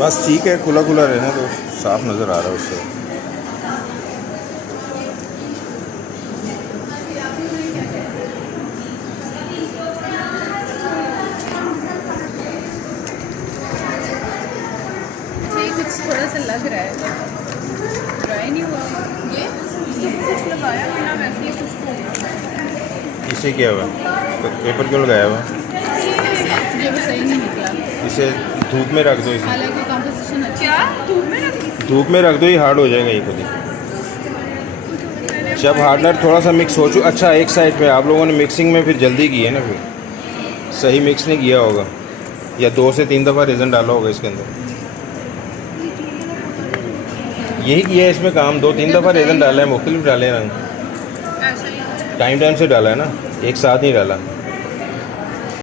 बस ठीक है, खुला खुला रहना तो साफ नज़र आ रहा है उससे। कुछ थोड़ा सा लग रहा है, ड्राई नहीं हुआ ये, इसको कुछ लगाया बिना वैसे ही कुछ तो इसे क्या हुआ, तो पेपर क्यों लगाया हुआ? ये भी सही नहीं निकला। इसे धूप में रख दो, इसे हालांकि कंपोजिशन अच्छा है। धूप में रख दी? धूप में रख दो, ये हार्ड हो जाएगा ये खुद ही। जब हार्डनर थोड़ा सा मिक्स हो चुका, अच्छा एक साइड पे आप लोगों ने मिक्सिंग में फिर जल्दी की है ना, फिर सही मिक्स नहीं किया होगा, या 2 से 3 दफ़ा रेज़न डाला होगा इसके अंदर। यही किया है इसमें काम, 2-3 दफ़ा रेज़न डाला है, मुख्तलिफ डाले हैं रंग, ऐसा ही टाइम से डाला है ना, एक साथ नहीं डाला।